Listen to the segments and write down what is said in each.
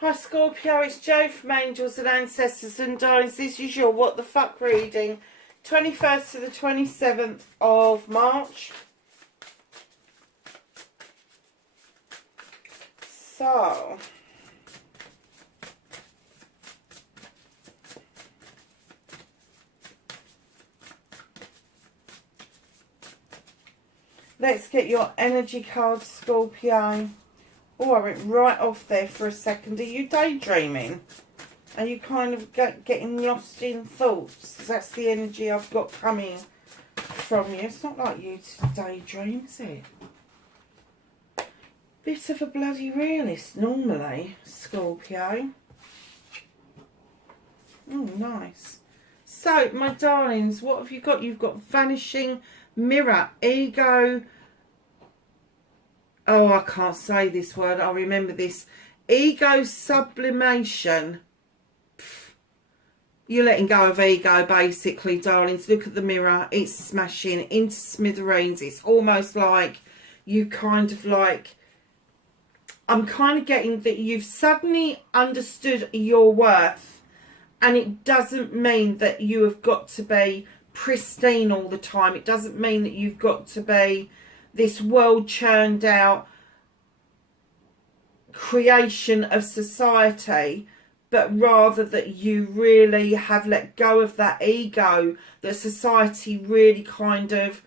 Hi Scorpio, it's Jo from Angels and Ancestors and Darlings. This is your What the Fuck reading. 21st to the 27th of March. So, let's get your energy card, Scorpio. Oh, I went right off there for a second. Are you daydreaming? Are you kind of getting lost in thoughts? Because that's the energy I've got coming from you. It's not like you to daydream, is it? Bit of a bloody realist normally, Scorpio. Oh, nice. So, my darlings, what have you got? You've got vanishing mirror, ego. Oh, I can't say this word. I remember this. Ego sublimation. Pfft. You're letting go of ego, basically, darlings. Look at the mirror. It's smashing into smithereens. It's almost like you kind of like... I'm kind of getting that you've suddenly understood your worth. And it doesn't mean that you have got to be pristine all the time. It doesn't mean that you've got to be this world churned out creation of society, but rather that you really have let go of that ego that society really kind of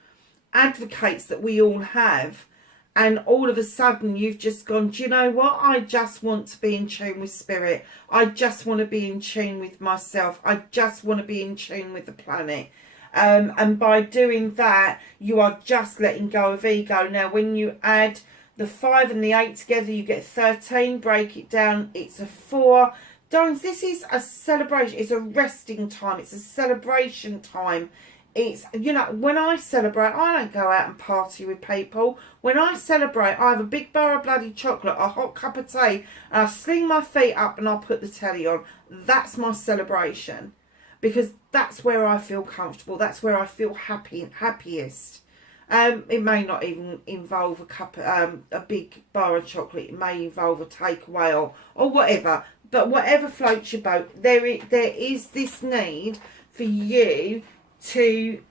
advocates that we all have. And all of a sudden you've just gone, do you know what? I just want to be in tune with spirit. I just want to be in tune with myself. I just want to be in tune with the planet. And by doing that, you are just letting go of ego. Now, when you add the 5 and the 8 together, you get 13. Break it down, it's a 4. Darlings, this is a celebration. It's a resting time. It's a celebration time. It's, you know, when I celebrate, I don't go out and party with people. When I celebrate, I have a big bar of bloody chocolate, a hot cup of tea, and I sling my feet up and I'll put the telly on. That's my celebration. Because that's where I feel comfortable. That's where I feel happiest. It may not even involve a big bar of chocolate. It may involve a takeaway or whatever. But whatever floats your boat, there is this need for you to...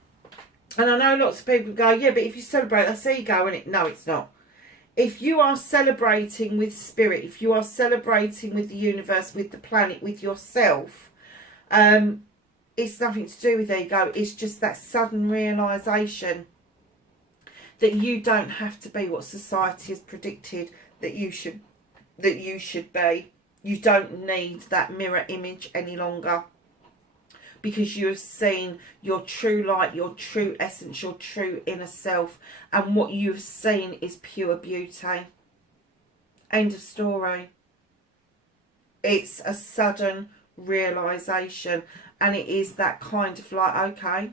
And I know lots of people go, yeah, but if you celebrate, that's ego, isn't it? No, it's not. If you are celebrating with spirit, if you are celebrating with the universe, with the planet, with yourself... it's nothing to do with ego. It's just that sudden realisation that you don't have to be what society has predicted that you should be. You don't need that mirror image any longer, because you have seen your true light, your true essence, your true inner self, and what you've seen is pure beauty. End of story. It's a sudden realisation. And it is that kind of like, okay,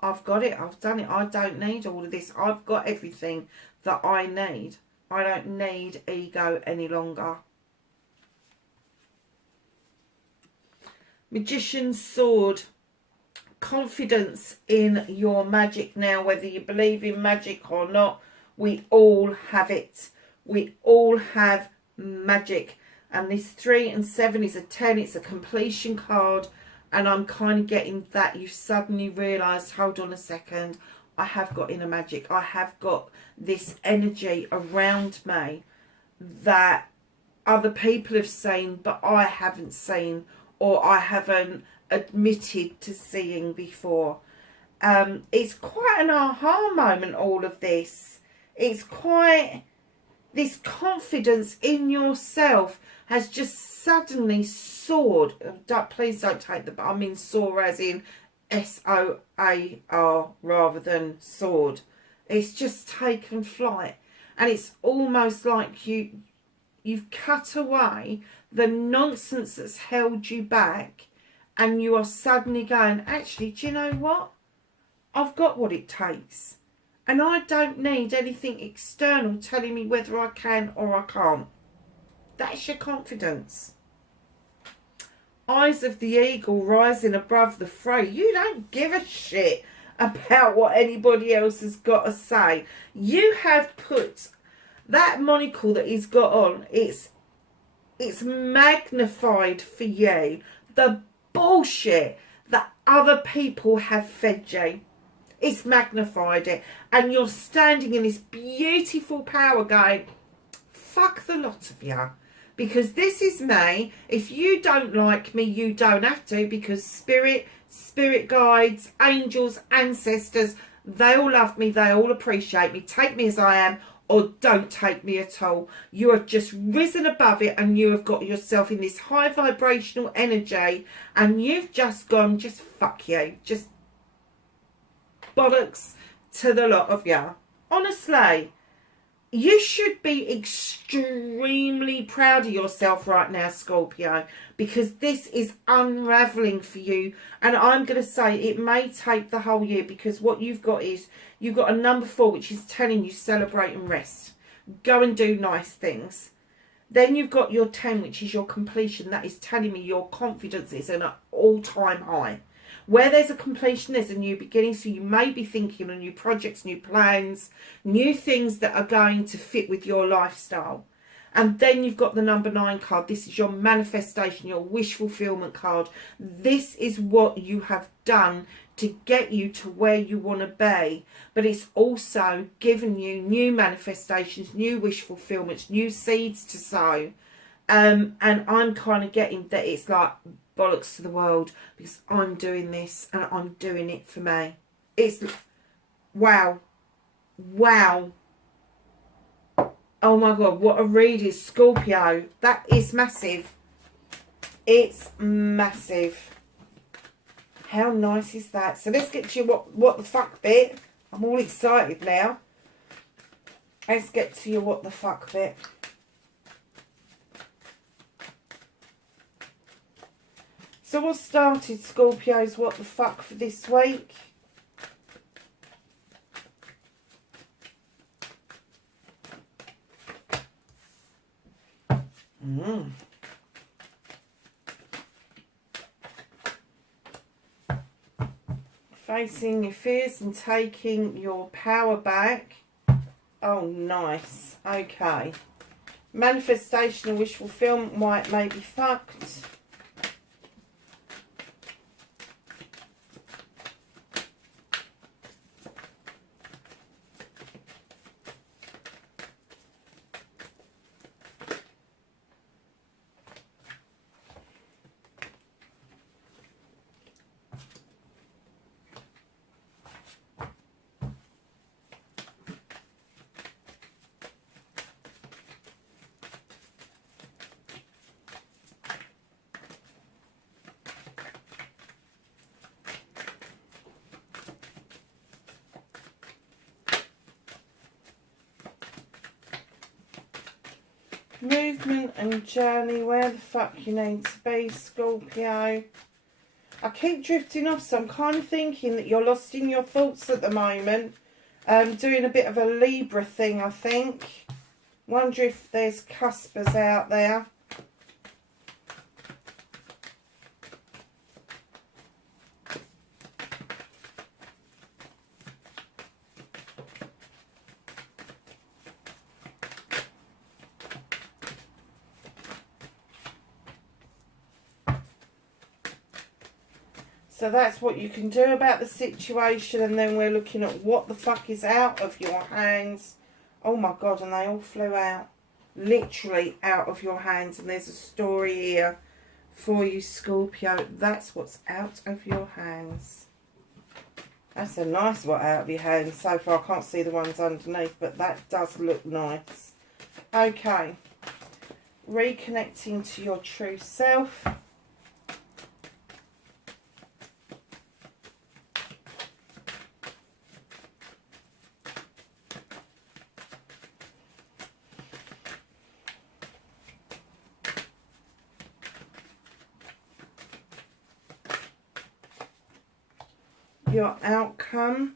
I've got it, I've done it, I don't need all of this. I've got everything that I need. I don't need ego any longer. Magician's sword. Confidence in your magic. Now, whether you believe in magic or not, we all have it. We all have magic. And this 3 and 7 is a 10. It's a completion card. And I'm kind of getting that you've suddenly realised, hold on a second, I have got inner magic. I have got this energy around me that other people have seen, but I haven't seen, or I haven't admitted to seeing before. It's quite an aha moment, all of this. It's quite... This confidence in yourself has just suddenly soared. Please don't take the... I mean soar as in S-O-A-R rather than soared. It's just taken flight. And it's almost like you've cut away the nonsense that's held you back. And you are suddenly going, actually, do you know what? I've got what it takes. And I don't need anything external telling me whether I can or I can't. That's your confidence. Eyes of the eagle rising above the fray. You don't give a shit about what anybody else has got to say. You have put that monocle that he's got on, it's It's magnified for you the bullshit that other people have fed you. It's magnified it. And you're standing in this beautiful power going, fuck the lot of you. Because this is me. If you don't like me, you don't have to, because spirit guides, angels, ancestors, they all love me, they all appreciate me. Take me as I am, or don't take me at all. You have just risen above it, and you have got yourself in this high vibrational energy, and you've just gone, just fuck you. Just bollocks to the lot of you. Honestly, you should be extremely proud of yourself right now, Scorpio, because this is unravelling for you. And I'm going to say it may take the whole year, because what you've got is, you've got a number 4, which is telling you celebrate and rest. Go and do nice things. Then you've got your 10, which is your completion. That is telling me your confidence is at an all-time high. Where there's a completion, there's a new beginning. So you may be thinking of new projects, new plans, new things that are going to fit with your lifestyle. And then you've got the number 9 card. This is your manifestation, your wish fulfillment card. This is what you have done to get you to where you want to be. But it's also given you new manifestations, new wish fulfillments, new seeds to sow. And I'm kind of getting that it's like, bollocks to the world, because I'm doing this and I'm doing it for me. It's wow. Oh my god, what a read is, Scorpio. That is massive. It's massive. How nice is that? So let's get to your what the fuck bit. I'm all excited now. Let's get to your what the fuck bit. So what started Scorpio's what the fuck for this week? Facing your fears and taking your power back. Oh, nice. Okay. Manifestation and wish fulfillment, why it may be fucked. Movement and journey, where the fuck you need to be, Scorpio. I keep drifting off, so I'm kind of thinking that you're lost in your thoughts at the moment. Doing a bit of a Libra thing, I think. Wonder if there's cuspers out there. So that's what you can do about the situation, and then we're looking at what the fuck is out of your hands. Oh my god, and they all flew out. Literally out of your hands, and there's a story here for you, Scorpio. That's what's out of your hands. That's a nice one out of your hands. So far I can't see the ones underneath, but that does look nice. Okay. Reconnecting to your true self. Your outcome.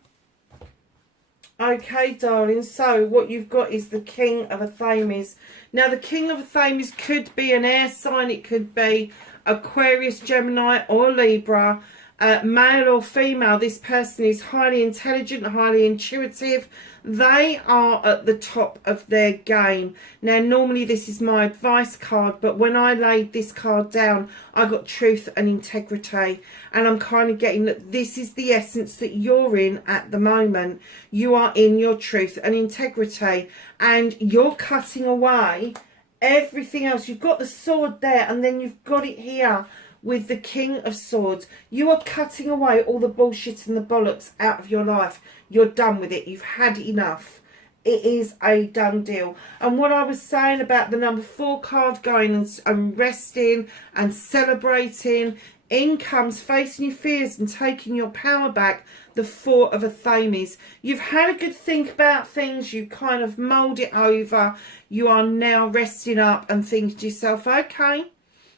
Okay, darling, so what you've got is the King of Athames. Now, the King of Athames could be an air sign. It could be Aquarius, Gemini or Libra. Male or female, this person is highly intelligent, highly intuitive. They are at the top of their game. Now, normally this is my advice card, but when I laid this card down, I got truth and integrity. And I'm kind of getting that this is the essence that you're in at the moment. You are in your truth and integrity, and you're cutting away everything else. You've got the sword there, and then you've got it here with the King of Swords. You are cutting away all the bullshit and the bollocks out of your life. You're done with it. You've had enough. It is a done deal. And what I was saying about the number 4 card going and resting and celebrating, in comes facing your fears and taking your power back, the 4 of Athames. You've had a good think about things. You kind of mulled it over. You are now resting up and thinking to yourself, okay,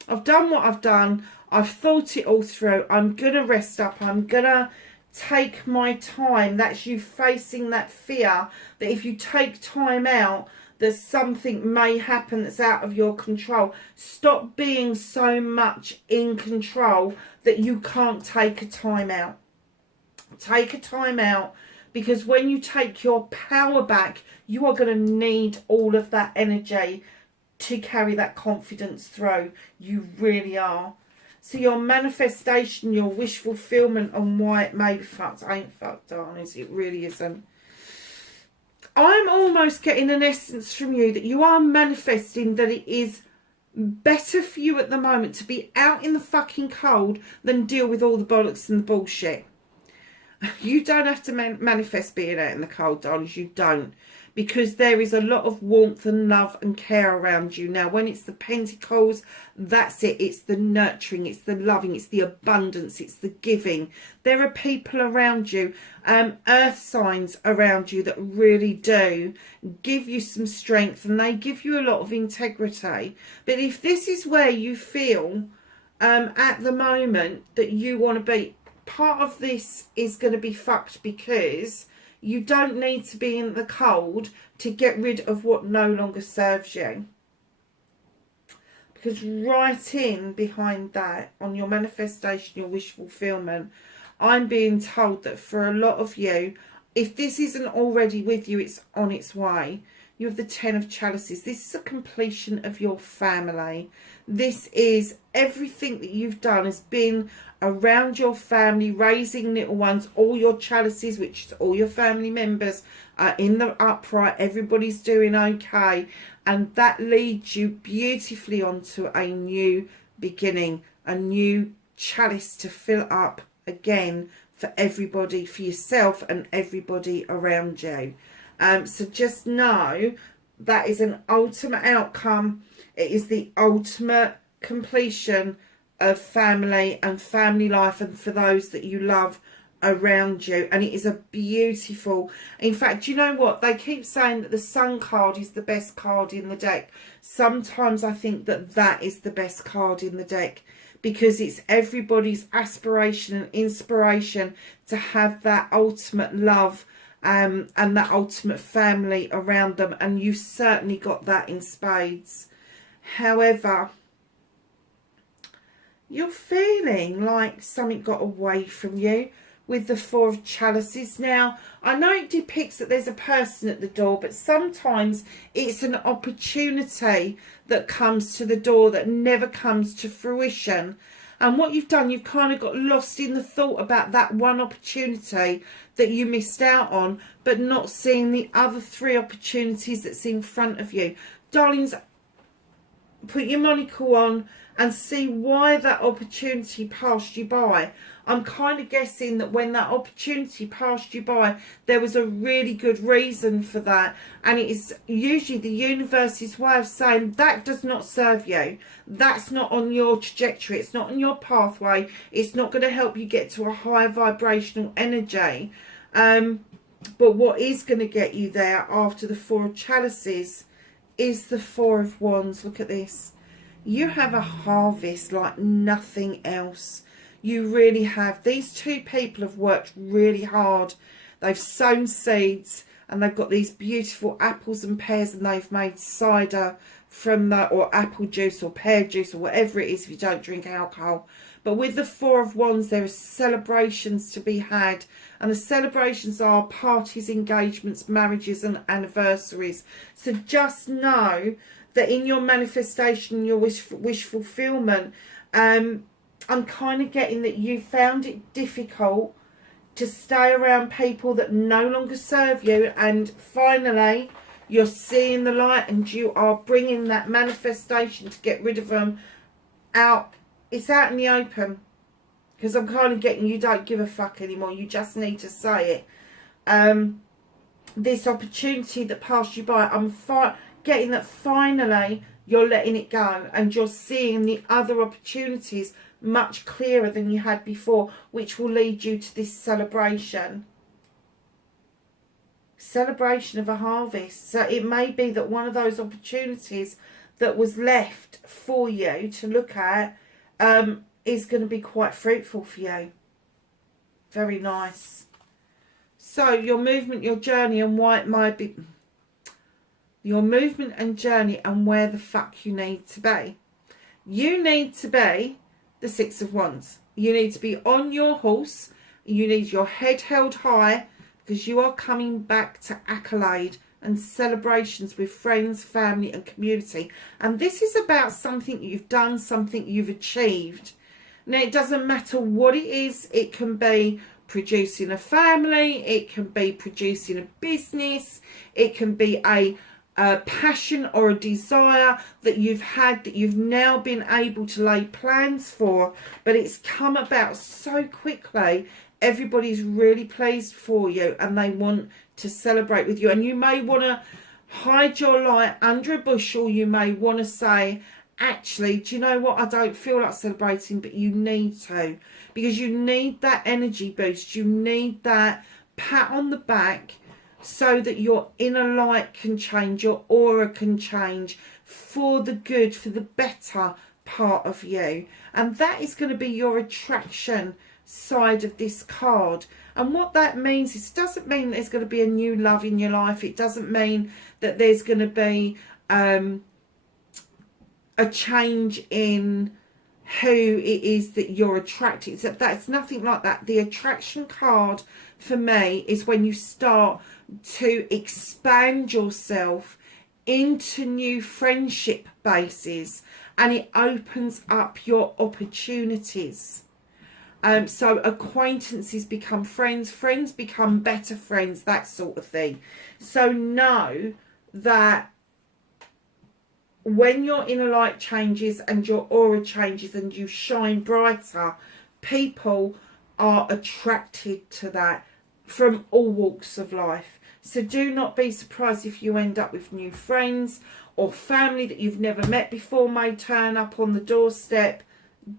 I've done what I've done. I've thought it all through. I'm going to rest up. I'm going to take my time. That's you facing that fear that if you take time out, that something may happen that's out of your control. Stop being so much in control that you can't take a time out. Take a time out, because when you take your power back, you are going to need all of that energy to carry that confidence through. You really are. So your manifestation, your wish fulfillment, and why it may be fucked ain't fucked, darlings. It really isn't. I'm almost getting an essence from you that you are manifesting that it is better for you at the moment to be out in the fucking cold than deal with all the bollocks and the bullshit. You don't have to manifest being out in the cold, darlings. You don't. Because there is a lot of warmth and love and care around you. Now, when it's the Pentacles, that's it. It's the nurturing, it's the loving, it's the abundance, it's the giving. There are people around you, earth signs around you that really do give you some strength, and they give you a lot of integrity. But if this is where you feel at the moment that you want to be, part of this is going to be fucked, because you don't need to be in the cold to get rid of what no longer serves you. Because right in behind that, on your manifestation, your wish fulfillment, I'm being told that for a lot of you, if this isn't already with you, it's on its way. You have the 10 of Chalices. This is a completion of your family. This is everything that you've done has been around your family, raising little ones. All your Chalices, which is all your family members, are in the upright. Everybody's doing okay. And that leads you beautifully onto a new beginning, a new chalice to fill up again for everybody, for yourself and everybody around you. So just know that is an ultimate outcome. It is the ultimate completion of family and family life, and for those that you love around you. And it is a beautiful, in fact, you know what, they keep saying that the Sun card is the best card in the deck. Sometimes I think that that is the best card in the deck, because it's everybody's aspiration and inspiration to have that ultimate love and that ultimate family around them, and you've certainly got that in spades. However, you're feeling like something got away from you with the 4 of Chalices. Now, I know it depicts that there's a person at the door, but sometimes it's an opportunity that comes to the door that never comes to fruition. And what you've done, you've kind of got lost in the thought about that one opportunity that you missed out on, but not seeing the other 3 opportunities that's in front of you. Darlings, put your monocle on and see why that opportunity passed you by. I'm kind of guessing that when that opportunity passed you by, there was a really good reason for that. And it is usually the universe's way of saying that does not serve you. That's not on your trajectory. It's not on your pathway. It's not going to help you get to a higher vibrational energy. But what is going to get you there after the 4 of Chalices is the 4 of Wands. Look at this. You have a harvest like nothing else. You really have. These 2 people have worked really hard. They've sown seeds and they've got these beautiful apples and pears, and they've made cider from that, or apple juice or pear juice or whatever it is if you don't drink alcohol. But with the Four of Wands, there are celebrations to be had. And the celebrations are parties, engagements, marriages and anniversaries. So just know that in your manifestation, your wish fulfillment, I'm kind of getting that you found it difficult to stay around people that no longer serve you. And finally, you're seeing the light and you are bringing that manifestation to get rid of them out. It's out in the open. Because I'm kind of getting you don't give a fuck anymore. You just need to say it. This opportunity that passed you by, I'm getting that finally you're letting it go. And you're seeing the other opportunities much clearer than you had before. Which will lead you to this celebration. Celebration of a harvest. So it may be that one of those opportunities that was left for you to look at is going to be quite fruitful for you. Very nice. So your movement, your journey, and why it might be your movement and journey and where the fuck you need to be. You need to be the Six of Wands. You need to be on your horse. You need your head held high, because you are coming back to accolade and celebrations with friends, family and community. And this is about something you've done, something you've achieved. Now, it doesn't matter what it is. It can be producing a family. It can be producing a business. It can be a passion or a desire that you've had that you've now been able to lay plans for. But it's come about so quickly. Everybody's really pleased for you and they want to celebrate with you. And you may want to hide your light under a bushel. You may want to say, actually, do you know what? I don't feel like celebrating, but you need to. Because you need that energy boost. You need that pat on the back so that your inner light can change. Your aura can change for the good, for the better part of you. And that is going to be your attraction side of this card. And what that means is, it doesn't mean there's going to be a new love in your life. It doesn't mean that there's going to be a change in who it is that you're attracted to. That's nothing like that. The attraction card for me is when you start to expand yourself into new friendship bases and it opens up your opportunities. So acquaintances become friends, friends become better friends, that sort of thing. So know that when your inner light changes and your aura changes and you shine brighter, people are attracted to that from all walks of life. So do not be surprised if you end up with new friends or family that you've never met before may turn up on the doorstep.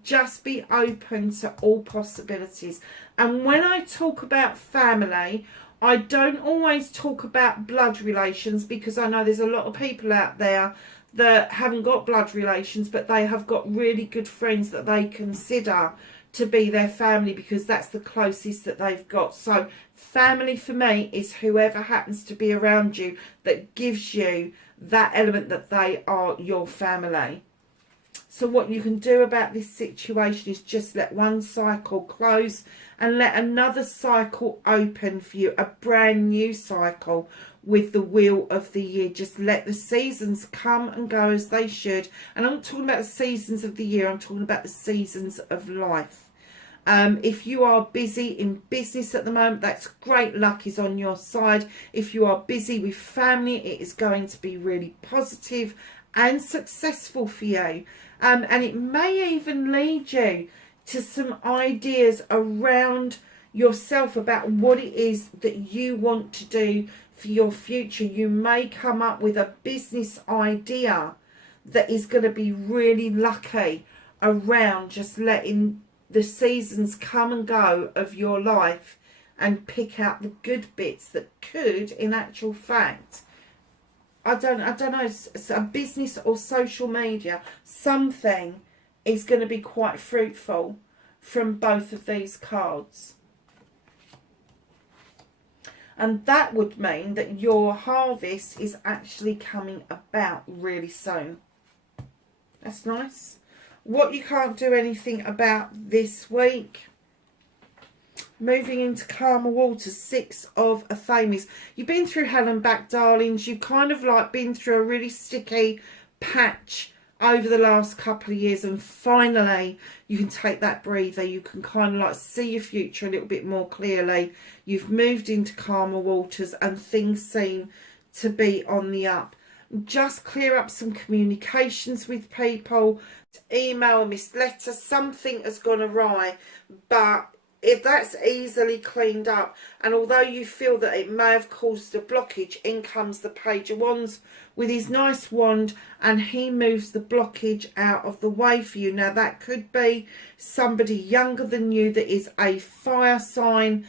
Just be open to all possibilities. And when I talk about family, I don't always talk about blood relations, because I know there's a lot of people out there that haven't got blood relations, but they have got really good friends that they consider to be their family because that's the closest that they've got. So family for me is whoever happens to be around you that gives you that element that they are your family. So what you can do about this situation is just let one cycle close and let another cycle open for you, a brand new cycle with the wheel of the year. Just let the seasons come and go as they should. And I'm not talking about the seasons of the year, I'm talking about the seasons of life. If you are busy in business at the moment, that's great, luck is on your side. If you are busy with family, it is going to be really positive and successful for you. And it may even lead you to some ideas around yourself about what it is that you want to do for your future. You may come up with a business idea that is going to be really lucky around just letting the seasons come and go of your life and pick out the good bits that could, in actual fact, I don't know, it's a business or social media, something is going to be quite fruitful from both of these cards. And that would mean that your harvest is actually coming about really soon. That's nice. What you can't do anything about this week. Moving into calmer waters, 6 of Athames. You've been through hell and back, darlings. You've kind of like been through a really sticky patch over the last couple of years, and finally you can take that breather. You can kind of like see your future a little bit more clearly. You've moved into calmer waters and things seem to be on the up. Just clear up some communications with people. Email, missed letter, something has gone awry, but if that's easily cleaned up, and although you feel that it may have caused a blockage, in comes the Page of Wands with his nice wand, and he moves the blockage out of the way for you. Now that could be somebody younger than you that is a fire sign,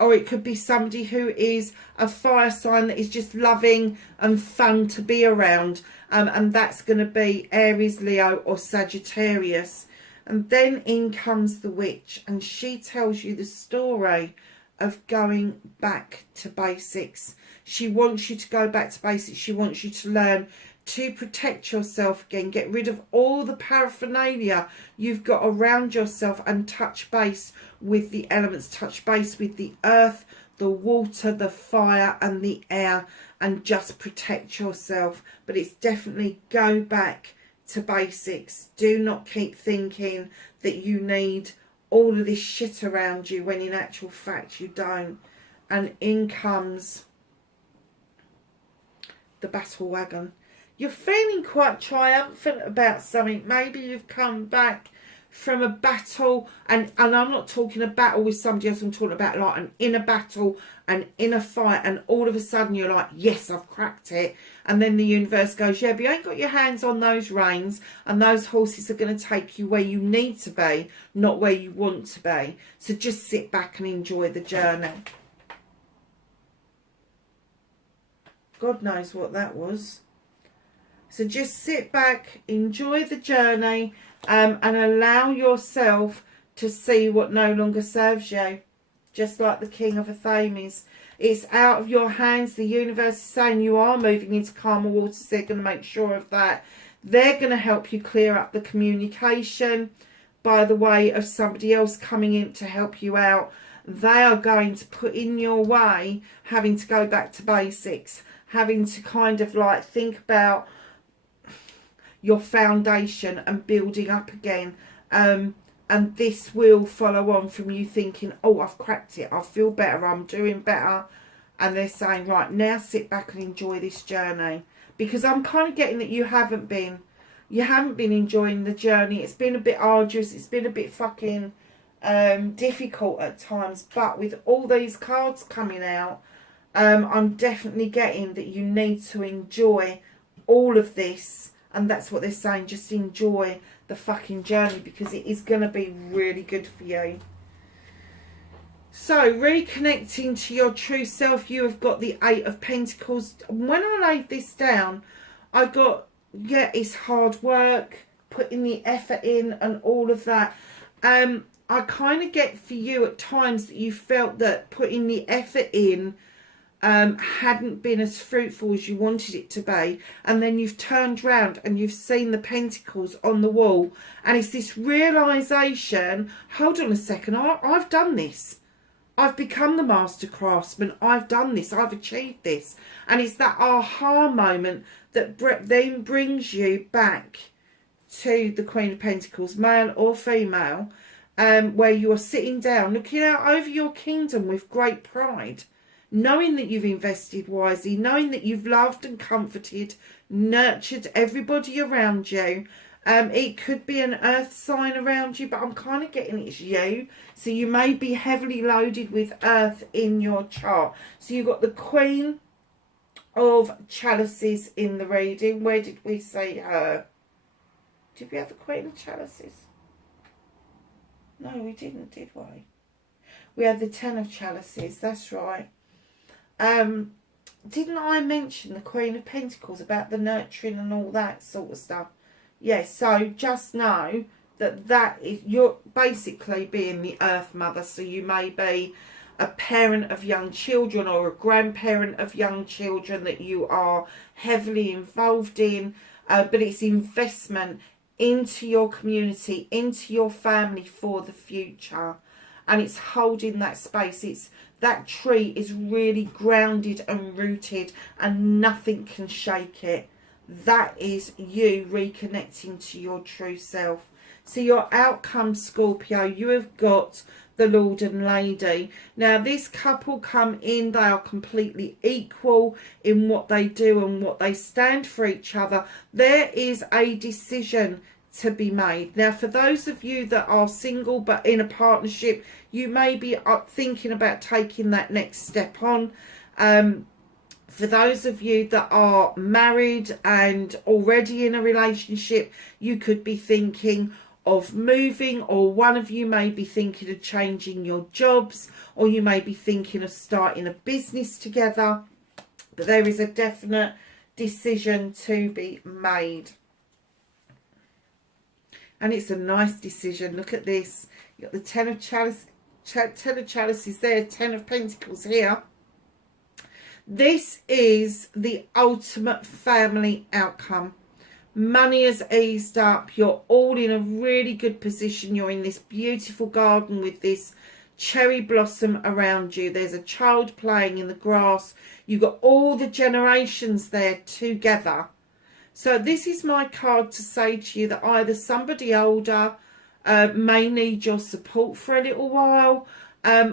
or it could be somebody who is a fire sign that is just loving and fun to be around, and that's going to be Aries, Leo or Sagittarius. And then in comes the witch, and she tells you the story of going back to basics. She wants you to go back to basics. She wants you to learn to protect yourself again. Get rid of all the paraphernalia you've got around yourself and touch base with the elements. Touch base with the earth, the water, the fire and the air, and just protect yourself. But it's definitely go back to basics. Do not keep thinking that you need all of this shit around you when in actual fact you don't. And in comes the battle wagon. You're feeling quite triumphant about something. Maybe you've come back from a battle, and I'm not talking a battle with somebody else, I'm talking about like an inner battle, an inner fight, and all of a sudden you're like, yes, I've cracked it. And then the universe goes, yeah, but you ain't got your hands on those reins, and those horses are going to take you where you need to be, not where you want to be. So just sit back and enjoy the journey. God knows what that was. So just sit back, enjoy the journey, and allow yourself to see what no longer serves you. Just like the King of Athames. It's out of your hands. The universe is saying you are moving into calmer waters. They're going to make sure of that. They're going to help you clear up the communication by the way of somebody else coming in to help you out. They are going to put in your way having to go back to basics. Having to kind of like think about your foundation and building up again, and this will follow on from you thinking, oh, I've cracked it, I feel better, I'm doing better. And they're saying, right, now sit back and enjoy this journey, because I'm kind of getting that you haven't been enjoying the journey. It's been a bit arduous, it's been a bit fucking difficult at times, but with all these cards coming out, I'm definitely getting that you need to enjoy all of this. And that's what they're saying. Just enjoy the fucking journey, because it is going to be really good for you. So, reconnecting to your true self, you have got the 8 of Pentacles. When I laid this down, I got, yeah, it's hard work, putting the effort in and all of that. I kind of get for you at times that you felt that putting the effort in hadn't been as fruitful as you wanted it to be, and then you've turned round and you've seen the pentacles on the wall, and it's this realization, hold on a second, I've done this, I've become the master craftsman, I've done this, I've achieved this. And it's that aha moment that then brings you back to the Queen of Pentacles, male or female, where you are sitting down looking out over your kingdom with great pride, knowing that you've invested wisely, knowing that you've loved and comforted, nurtured everybody around you. It could be an earth sign around you, but I'm kind of getting it's you. So you may be heavily loaded with earth in your chart. So you've got the Queen of Chalices in the reading. Where did we see her? Did we have the Queen of Chalices? No, we didn't, did we? We had the 10 of Chalices, that's right. Didn't I mention the Queen of Pentacles about the nurturing and all that sort of stuff? Yes, so just know that is, you're basically being the Earth Mother. So you may be a parent of young children or a grandparent of young children that you are heavily involved in, but it's investment into your community, into your family for the future. And it's holding that space. It's that tree is really grounded and rooted, and nothing can shake it. That is you reconnecting to your true self. So your outcome, Scorpio, you have got the Lord and Lady. Now this couple come in, they are completely equal in what they do and what they stand for each other. There is a decision to be made. Now for those of you that are single but in a partnership, you may be thinking about taking that next step on. For those of you that are married and already in a relationship, you could be thinking of moving, or one of you may be thinking of changing your jobs, or you may be thinking of starting a business together. But there is a definite decision to be made. And it's a nice decision. Look at this. You've got the Ten of Chalices there, Ten of Pentacles here. This is the ultimate family outcome. Money has eased up. You're all in a really good position. You're in this beautiful garden with this cherry blossom around you. There's a child playing in the grass. You've got all the generations there together. So this is my card to say to you that either somebody older may need your support for a little while,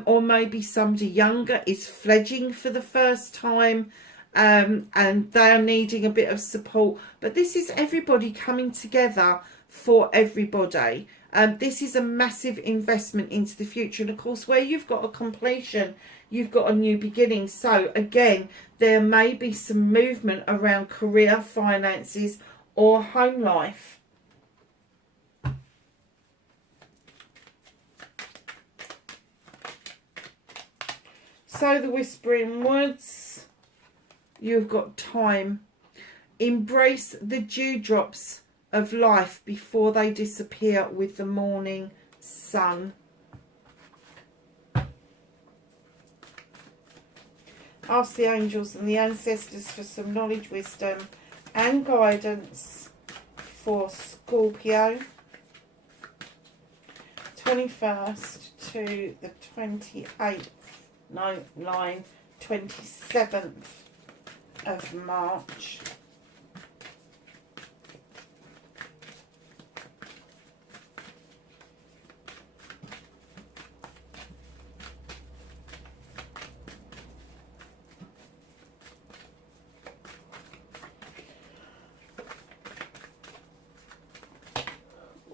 or maybe somebody younger is fledging for the first time, and they're needing a bit of support. But this is everybody coming together for everybody. This is a massive investment into the future. And of course, where you've got a completion, you've got a new beginning. So again, there may be some movement around career, finances, or home life. So the Whispering Woods, you've got time. Embrace the dewdrops of life before they disappear with the morning sun. Ask the angels and the ancestors for some knowledge, wisdom and guidance for Scorpio. 21st to the 28th, no, 27th of March.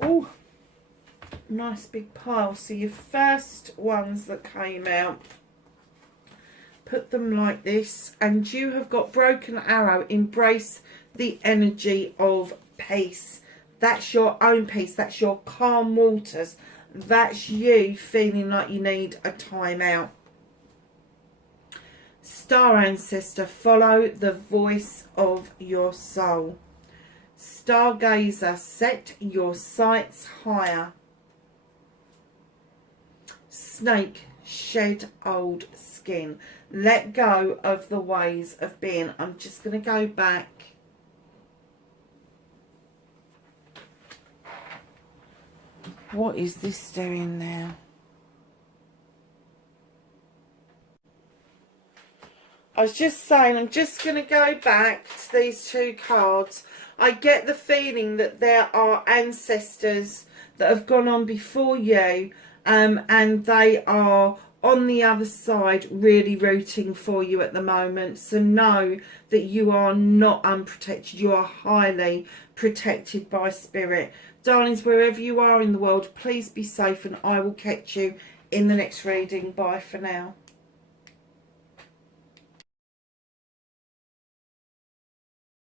Oh, nice big pile. So your first ones that came out, put them like this, and you have got Broken Arrow. Embrace the energy of peace. That's your own peace. That's your calm waters. That's you feeling like you need a time out. Star Ancestor, follow the voice of your soul. Stargazer, set your sights higher. Snake, shed old skin. Let go of the ways of being. I'm just going to go back. What is this doing now? I was just saying, I'm just going to go back to these two cards. I get the feeling that there are ancestors that have gone on before you, and they are on the other side really rooting for you at the moment. So know that you are not unprotected. You are highly protected by spirit. Darlings, wherever you are in the world, please be safe, and I will catch you in the next reading. Bye for now.